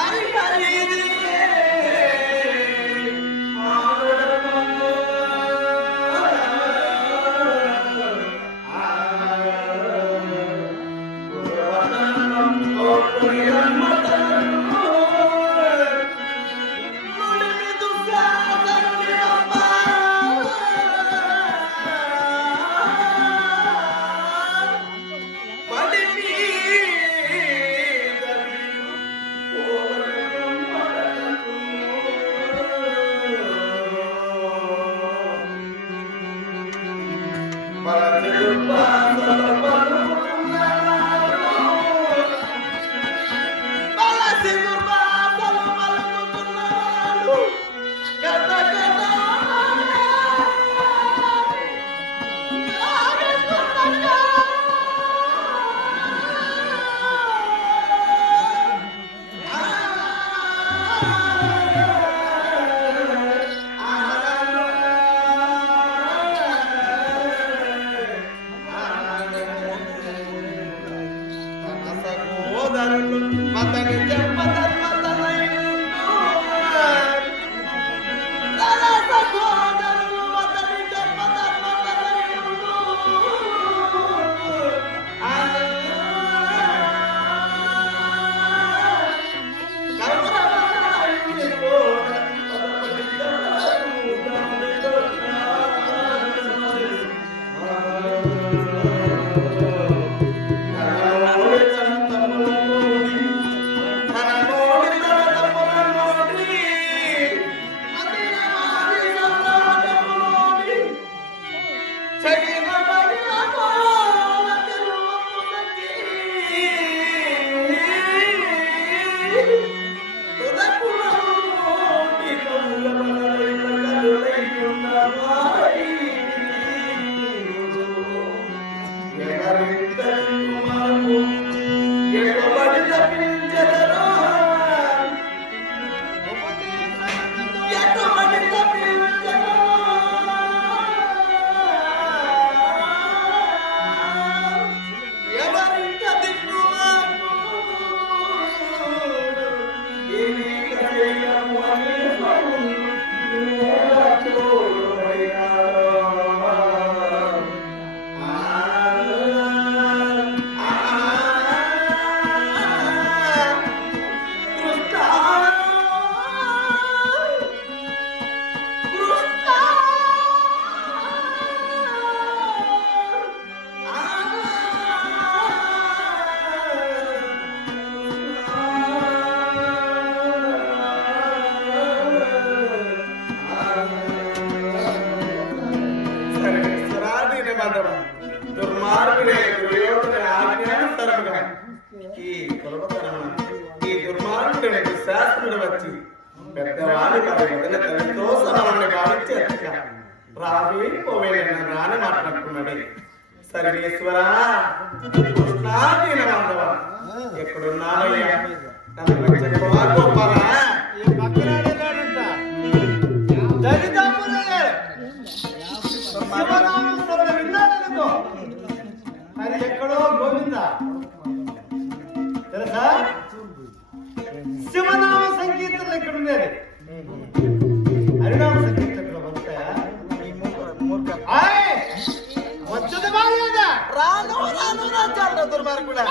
I'm proud of you. মাতা নিজা దుర్మార్గుడే దుర్యోధన ఆజ్ఞానుసరముగా ఈ కులపతనమున ఈ దుర్మార్గుడికి శాస్త్రుడు వచ్చి పెద్దవాడి వారి తల్లితో భావించి రాని మాట్లాడుకున్నది సర్వేశ్వరా మాధవ ఎక్కడున్నారయ్యా? గోపాలా? శివనామ సంకీర్తనలు ఇక్కడ ఉండేది హరినామ సంకీర్తనలు వస్తాయా ఆయ్! వచ్చేది రాను రాను రాజాల దుర్మార్గుడా